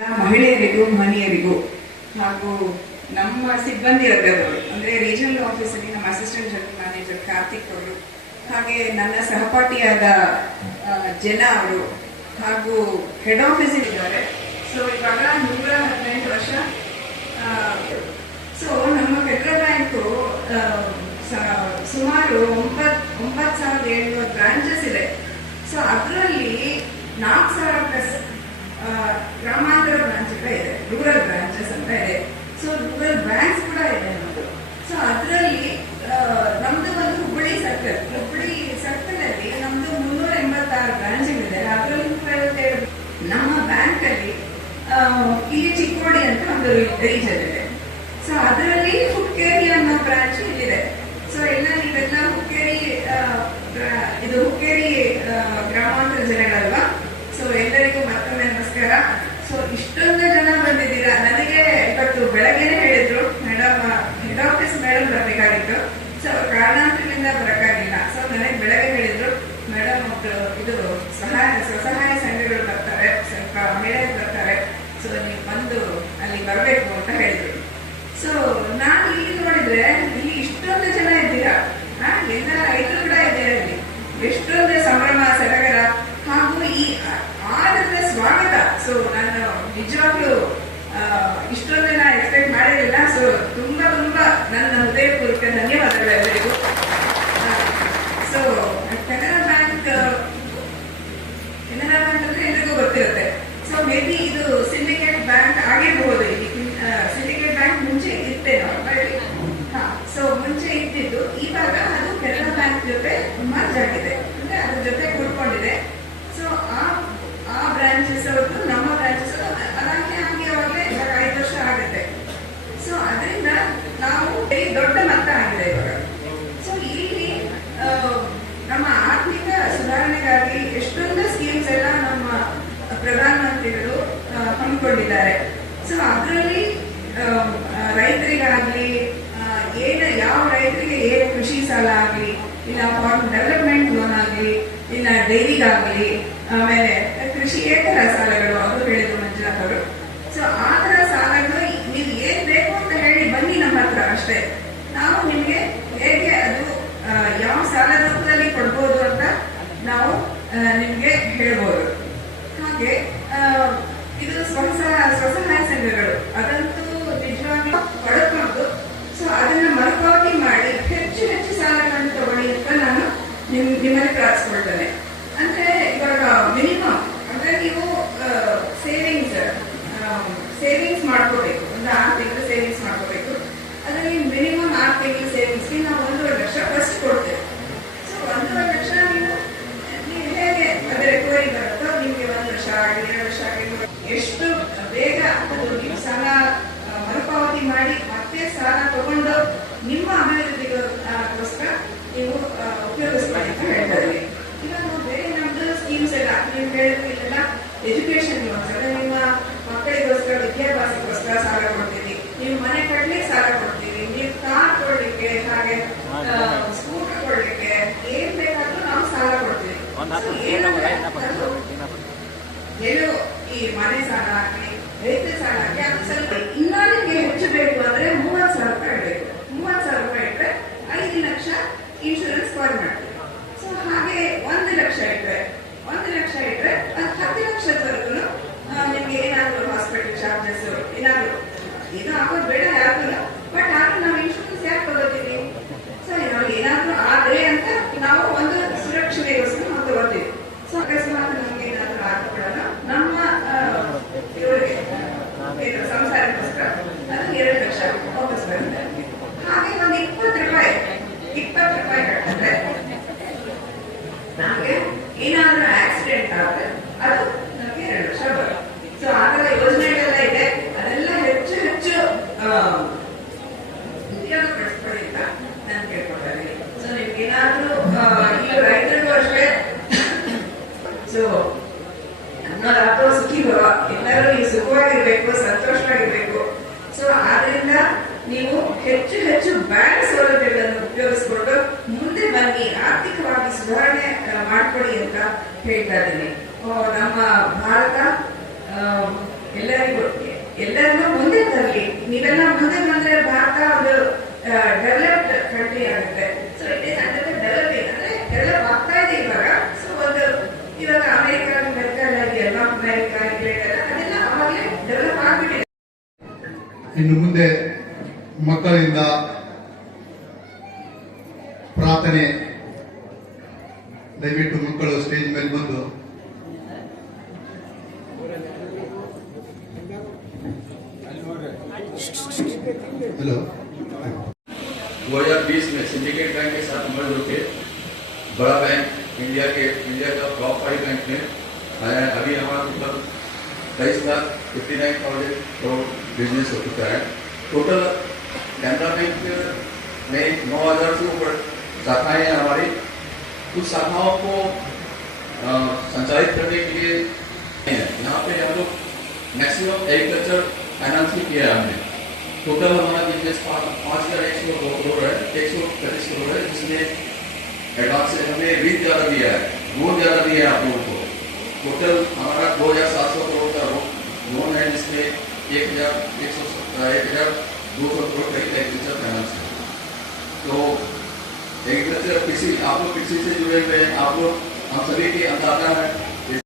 ಮಹಿಳೆಯರಿಗೂ ಮನೆಯರಿಗೂ ಹಾಗೂ ನಮ್ಮ ಸಿಬ್ಬಂದಿ ವರ್ಗದವರು ಅಂದ್ರೆ ರೀಜನಲ್ ಆಫೀಸಲ್ಲಿ ನಮ್ಮ ಅಸಿಸ್ಟೆಂಟ್ ಜನರಲ್ ಮ್ಯಾನೇಜರ್ ಕಾರ್ತಿಕ್ ಅವರು, ಹಾಗೆ ನನ್ನ ಸಹಪಾಠಿಯಾದ ಜನ ಅವರು ಹಾಗೂ ಹೆಡ್ ಆಫೀಸ್ ಇದ್ದಾರೆ. ಸೊ ಇವಾಗ ನೂರ ಹದಿನೆಂಟು ವರ್ಷ ಸೊ ನಮ್ಮ ಫೆಡರಲ್ ಬ್ಯಾಂಕು ಸುಮಾರು ಒಂಬತ್ ಒಂಬತ್ತು ಸಾವಿರದ ಏಳ್ನೂರು ಬ್ರಾಂಚಸ್ ಇದೆ. ಸೊ ಅದರಲ್ಲಿ ನಾಲ್ಕು ಸಾವಿರ ಪ್ಲಸ್ ಗ್ರಾಮಾಂತರ ಬ್ರಾಂಚ್ ಕೂಡ ಇದೆ. ರೂರಲ್ ಬ್ರಾಂಚಸ್ ಅಂತ ಇದೆ. ಸೊ ರೂರಲ್ ಬ್ಯಾಂಕ್ಸ್ ಕೂಡ ಇದೆ ನಮ್ಮದು ಸೊ ಅದರಲ್ಲಿ ನಮ್ದು ಒಂದು ಹುಬ್ಬಳ್ಳಿ ಸರ್ಕಲ್ ಹುಬ್ಬಳ್ಳಿ ಸರ್ಕಲ್ ಅಲ್ಲಿ ನಮ್ದು ಮುನ್ನೂರ ಎಂಬತ್ತಾರು ಬ್ರಾಂಚ್ಗಳಿದೆ ಅದರಲ್ಲಿ ನಮ್ಮ ಬ್ಯಾಂಕ್ ಅಲ್ಲಿ ಇಲ್ಲಿ ಚಿಕ್ಕೋಡಿ ಅಂತ ಒಂದು ರೀಜನ್ ಇದೆ. ಸೊ ಅದರಲ್ಲಿ ಹುಕ್ಕೇರಿ ಅನ್ನೋ ಬ್ರಾಂಚ್ ಇಲ್ಲಿದೆ ಸೊ ಎಲ್ಲ ನೀವೆಲ್ಲ ಹುಕ್ಕೇರಿ ಆ, ಬ್ರಾ- ಇದು ಹುಕ್ಕೇರಿ ಆ, ಗ್ರಾಮಾಂತರ ಜನಗಳಲ್ವಾ ಸೊ ಎಲ್ಲರಿಗೂ ಮತ್ತೊಮ್ಮೆ ನಮಸ್ಕಾರ ಸೊ ಇಷ್ಟೊಂದು ಜನ ಬಂದಿದ್ದೀರಾ ನನಗೆ ಇವತ್ತು ಬೆಳಗ್ಗೆನೆ ಹೇಳಿದ್ರು ಮೇಡಮ್ ಹೆಡ್ ಆಫೀಸ್ ಮೇಡಮ್ ಬರಬೇಕಾಗಿತ್ತು ಸೊ ಕಾರಣಾಂತರದಿಂದ ಬರಕ್ಕಾಗಿಲ್ಲ ಸೊ ನನಗೆ ಬೆಳಗ್ಗೆ ಹೇಳಿದ್ರು ಮೇಡಮ್ ಒಬ್ರು ಇದು ಸಹಾಯ ಸ್ವಸಹಾಯ ಸಂಘಗಳು ಬರ್ತಾರೆ ಸ್ವಲ್ಪ ಮಹಿಳೆಯರು ಬರ್ತಾರೆ ಸೊ ನೀವು ಬಂದು ಅಲ್ಲಿ ಬರಬೇಕು ಅಂತ ಹೇಳಿದ್ರು ಸೊ ನಾನು ಇಲ್ಲಿ ನೋಡಿದ್ರೆ ಇಲ್ಲಿ ಇಷ್ಟೊಂದು ಜನ ಇದ್ದೀರಾ ಆ, ಎಲ್ಲ ರೈತರು ಕೂಡ ಇದ್ದೀರಾ ಇಲ್ಲಿ ಎಷ್ಟೊಂದು ಸಂಭ್ರಮ ಸಡಗರ ಹಾಗೂ ಈ ಆನಂದ ಸ್ವಾಗತ. ಸೊ ನಾನು ನಿಜವಾಗ್ಲೂ ಆ, ಇಷ್ಟೊಂದು ಜನ ಎಕ್ಸ್ಪೆಕ್ಟ್ ಮಾಡಿರಲಿಲ್ಲ. ಸೊ ತುಂಬಾ ತುಂಬಾ ನನ್ನ ಹೃದಯಪೂರ್ವಕ ಧನ್ಯವಾದಗಳು ಎಲ್ಲರಿಗೂ. So Canara bank Canara bank ಅಂದ್ರೆ ಎಲ್ರಿಗೂ ಗೊತ್ತಿರುತ್ತೆ. ಸೊ ಮೇ ಬಿ ಇದು ಸಿಂಡಿಕೇಟ್ ಬ್ಯಾಂಕ್ ಆಗಿರಬಹುದು ಸಿಂಡಿಕೇಟ್ ಬ್ಯಾಂಕ್ ಮುಂಚೆ ಇತ್ತೇನೋ ಹಾ ಸೊ ಮುಂಚೆ ಇದ್ದಿದ್ದು ಇವಾಗ ಅದು ಕೆನರಾ ಬ್ಯಾಂಕ್ ಜೊತೆ ಮರ್ಜ್ ಆಗಿದೆ ಅಂದ್ರೆ ಅದ್ರ ಜೊತೆ ಕೂಡ್ಕೊಂಡಿದೆ ಸೊ ಆ ಆ ಬ್ರಾಂಚಸ್ ಅವತ್ತು ನಮ್ಮ ಬ್ರಾಂಚಸ್ ಅದಾಗಿ ಆಗಿ ಅವಾಗಲೇ ಇವಾಗ ಐದು ವರ್ಷ ಆಗುತ್ತೆ ಸೊ ಅದರಿಂದ ನಾವು very ದೊಡ್ಡ ಮೊತ್ತ ಆಗಿದೆ ಇವಾಗ ಸೊ ಇಲ್ಲಿ ಆ, ನಮ್ಮ ಆರ್ಥಿಕ ಸುಧಾರಣೆಗಾಗಿ ಎಷ್ಟೊಂದು ಸ್ಕೀಮ್ಸ್ ಎಲ್ಲ ನಮ್ಮ ಪ್ರಧಾನಮಂತ್ರಿಗಳು ಆ, ಹಮ್ಮಿಕೊಂಡಿದ್ದಾರೆ ಸೊ ಅದರಲ್ಲಿ ರೈತರಿಗಾಗ್ಲಿ ಏನ, ಯಾವ ರೈತರಿಗೆ ಏನು ಕೃಷಿ ಸಾಲ ಆಗಲಿ, ಇಲ್ಲ ಫಾರ್ಮ್ ಡೆವಲಪ್ಮೆಂಟ್ ಲೋನ್ ಆಗಲಿ, ಇಲ್ಲ ಡೈರಿಗಾಗಲಿ ಆಮೇಲೆ ಕೃಷಿಯೇತರ ಸಾಲಗಳು ಅದು ಹೇಳಿದ್ರು ಮಂಜುನಾಥ್ ಅವರು. ಸೊ ಆ ತರ ಸಾಲಗಳು ನೀವು ಏನ್ ಬೇಕು ಅಂತ ಹೇಳಿ ಬನ್ನಿ ನಮ್ಮ ಹತ್ರ ಅಷ್ಟೇ ನಾವು ನಿಮ್ಗೆ ಹೇಗೆ ಅದು ಆ, ಯಾವ ಸಾಲ ರೂಪದಲ್ಲಿ ಕೊಡ್ಬೋದು ಅಂತ ನಾವು ಆ, ನಿಮ್ಗೆ ಹೇಳ್ಬೋದು ಹಾಗೆ ಆ, ಇದು ಸ್ವಸಹಾಯ ಸ್ವಸಹಾಯ ಸಂಘಗಳು ಅದಂತೂ ನಿಜವಾಗಿ ಪಡ್ಕೊಂಡು ಸೊ ಅದನ್ನ ಮರುಪಾವತಿ ಮಾಡಿ ಹೆಚ್ಚು ಹೆಚ್ಚು ಸಾಲಗಳನ್ನು ತಗೊಳ್ಳಿ ಅಂತ ನಾನು ನಿಮ್ ನಿಮ್ಮಲ್ಲಿ ಪ್ರಾರ್ಥಿಸ್ಕೊಳ್ತೇನೆ ಅಂದ್ರೆ ಇವಾಗ ಮಿನಿಮಮ್ ಅಂದ್ರೆ ನೀವು ಸೇವಿಂಗ್ಸ್ ಸೇವಿಂಗ್ಸ್ ಮಾಡ್ಕೋಬೇಕು. ಒಂದು ಆರು ತಿಂಗಳು ಸೇವಿಂಗ್ಸ್ ಮಾಡ್ಕೋಬೇಕು. ಅದರಲ್ಲಿ ಮಿನಿಮಮ್ ಆರು ತಿಂಗಳು ಸೇವಿಂಗ್ಸ್ಗೆ ನಾವು ಒಂದೂವರೆ ಲಕ್ಷ ಫಸ್ಟ್ ಕೊಡ್ತೇವೆ. ಸೊ ಒಂದೂವರೆ ಲಕ್ಷ ನೀವು ನೀವು ಹೇಗೆ ಅದೇ ರಿಕವರಿ ಬರುತ್ತೋ ನಿಮಗೆ ಒಂದು ವರ್ಷ ಆಗಲಿ ಎರಡು ವರ್ಷ ಆಗಲಿ ಎಷ್ಟು ಬೇಗ ಅದು ನೀವು ಸಾಲ ಮರುಪಾವತಿ ಮಾಡಿ ಮತ್ತೆ ಸಾಲ ತಗೊಂಡು ನಿಮ್ಮ ಅಭಿವೃದ್ಧಿಗೋಸ್ಕರ ನೀವು ಉಪಯೋಗಿಸ್ಕೊಳ್ಳಿ ಅಂತ ಹೇಳ್ತಾ ಇದ್ದೀನಿ. ಇವಾಗ ಬೇರೆ ನಮ್ದು ಸ್ಕೀಮ್ಸ್ ಎಲ್ಲ, ನೀವು ಹೇಳಿದ್ರೆ ಇಲ್ಲೆಲ್ಲ ಎಜುಕೇಶನ್ ಲೋನ್ಸ್ ಅಂದ್ರೆ ನಿಮ್ಮ ಮಕ್ಕಳಿಗೋಸ್ಕರ ವಿದ್ಯಾಭ್ಯಾಸಕ್ಕೋಸ್ಕರ ಸಾಲ ಕೊಡ್ತೀವಿ ನೀವು ಮನೆ ಕಟ್ಟಲಿಕ್ಕೆ ಸಾಲ ಕೊಡ್ತೀವಿ ನೀವು ಕಾರ್ ಕೊಡ್ಲಿಕ್ಕೆ ಹಾಗೆ ಸ್ಕೂಟರ್ ಕೊಡ್ಲಿಕ್ಕೆ ಏನ್ ಬೇಕಾದ್ರೂ ನಾವು ಸಾಲ ಕೊಡ್ತೀವಿ. ಏನು ಈ ಮನೆ ಸಾಲ ಆಗಲಿ ರೈತ ಸಾಲ ಆಗಲಿ ಅದು ಸ್ವಲ್ಪ ಇನ್ನ ನಿಮ್ಗೆ ಹೆಚ್ಚು ಬೇಕು ಅಂದ್ರೆ ಮೂವತ್ ಸಾವಿರ ರೂಪಾಯಿ ಇಡಬೇಕು ಮೂವತ್ ಸಾವಿರ ರೂಪಾಯಿ ಇಟ್ರೆ ಐದು ಲಕ್ಷ ಇನ್ಶೂರೆನ್ಸ್ ಕವರ್ ಮಾಡ್ತೀವಿ ಸೊ ಹಾಗೆ ಒಂದು ಲಕ್ಷ ಇಟ್ರೆ ಒಂದು ಲಕ್ಷ ಇಟ್ರೆ ಅದು ಹತ್ತು ಲಕ್ಷದವರೆಗೂ ನಿಮ್ಗೆ ಏನಾದ್ರು ಹಾಸ್ಪಿಟಲ್ ಚಾರ್ಜಸ್ ಏನಾದ್ರು ಇದು ಆಗೋದು ಬೇಡ ಯಾರಿಗೂ ಬಟ್ ಆದ್ರೂ ನಾವು ಇನ್ಶೂರೆನ್ಸ್ ಯಾಕೆ ತಗೋತೀವಿ ಸರಿ ನಾವು ಏನಾದ್ರೂ ಆದ್ರೆ ಅಂತ ನಾವು ಒಂದು ಸುರಕ್ಷತೆಗೋಸ್ಕರ ನಾವು ತಗೋತೀವಿ ಸೊ ಅಕಸ್ಮಾತ್ ನಮ್ಗೆ ಏನಾದ್ರೂ ಆಗ್ಬಿಡಲ್ಲ. ನಮ್ಮ ಇವರಿಗೆ ಏನು ಸಂಸಾರಕ್ಕೋಸ್ಕರ ಅದು ಎರಡು ಲಕ್ಷ ವಾಪಸ್ ಬರುತ್ತೆ. ಹಾಗೆ ಒಂದು ಇಪ್ಪತ್ತು ರೂಪಾಯಿ ಇಪ್ಪತ್ತು ರೂಪಾಯಿ ಕಟ್ಟಿದ್ರೆ ನಮಗೆ ಏನಾದ್ರೂ ಆಕ್ಸಿಡೆಂಟ್ ಆದ್ರೆ ಅದು ನಮಗೆ ಎರಡು ಲಕ್ಷ ಬರುತ್ತೆ ಸೊ ಆ ಥರ ಯೋಜನೆಗಳೆಲ್ಲ ಇದೆ ಅದೆಲ್ಲ ಹೆಚ್ಚು ಹೆಚ್ಚು ಆ, ಉಪಯೋಗಪಡಿಸ್ಕೊಳ್ಳಿ ಅಂತ ನಾನು ಕೇಳ್ಕೊಳ್ತಾ ಇದ್ದೀನಿ ಸೊ ನಿಮ್ಗೆ ಏನಾದ್ರೂ ಈಗ ರೈತರಿಗೂ ಅಷ್ಟೇ ಸೊ ಅನ್ನೋದಾದ್ರೂ ಸುಖಿ ಭವ ಎಲ್ಲರೂ ನೀವು ಸುಖವಾಗಿರ್ಬೇಕು ಸಂತೋಷವಾಗಿರ್ಬೇಕು ಸೊ ಆದ್ರಿಂದ ನೀವು ಹೆಚ್ಚು ಹೆಚ್ಚು ಬ್ಯಾಂಕ್ ಸೌಲಭ್ಯಗಳನ್ನು ಉಪಯೋಗಿಸ್ಕೊಂಡು ಮುಂದೆ ಬನ್ನಿ ಆರ್ಥಿಕವಾಗಿ ಸುಧಾರಣೆ ಆ, ಮಾಡ್ಕೊಡಿ ಅಂತ ಹೇಳ್ತಾ ಇದ್ದೀನಿ. ನಮ್ಮ ಭಾರತ ಎಲ್ಲರಿಗೂ, ಎಲ್ಲರನ್ನೂ ಮುಂದೆ ತರಲಿ. ನೀವೆಲ್ಲ ಮುಂದೆ ಬಂದ್ರೆ ಭಾರತ ಒಂದು ಡೆವಲಪ್ಡ್ ಕಂಟ್ರಿ ಆಗುತ್ತೆ. So it is under developing ಅಂದ್ರೆ ಡೆವಲಪ್ ಆಗ್ತಾ ಇದೆ ಇವಾಗ. ಸೊ ಒಂದು, ಇವಾಗ ಅಮೆರಿಕ ಎಲ್ಲ ಅಮೆರಿಕ ಡೆವಲಪ್ ಇನ್ನು ಮುಂದೆ ಮಕ್ಕಳಿಂದ ಪ್ರಾರ್ಥನೆ ದಯವಿಟ್ಟು ಮಕ್ಕಳು ಸ್ಟೇಜ್ ಮೇಲೆ ಬಂದು ಹಲೋ 2020 में सिंडिकेट बैंक के साथ मर्ज होकर बड़ा बैंक इंडिया के इंडिया का टॉप फाइव बैंक में आया है। अभी हमारा टोटल तेईस lakh fifty nine thousand crore business हो चुका है टोटल कैनरा बैंक में नौ हजार से ऊपर शाखाएं हैं हमारी कुछ शाखाओं को संचालित करने के लिए यहाँ पे हम लोग मैक्सिमम एग्रीकल्चर फाइनेंस भी किया है हमने। टोटल हमारा बिज़नेस पाँच हज़ार एक सौ दो करोड़ है, एक सौ पैंतीस करोड़ है, जिसमें एडवांस हमने ऋण ज़्यादा दिया है लोन ज़्यादा दिया है आप लोगों को। टोटल हमारा दो हज़ार सात सौ करोड़ का लोन है, जिसमें एक हज़ार एक सौ, एक हज़ार दो सौ करोड़ का एग्रीकल्चर फाइनेंस है। तो एग्रीकल्चर किसी आप लोग किसी से जुड़े हुए हैं, आप लोग हम सभी के अंदाज़ा है।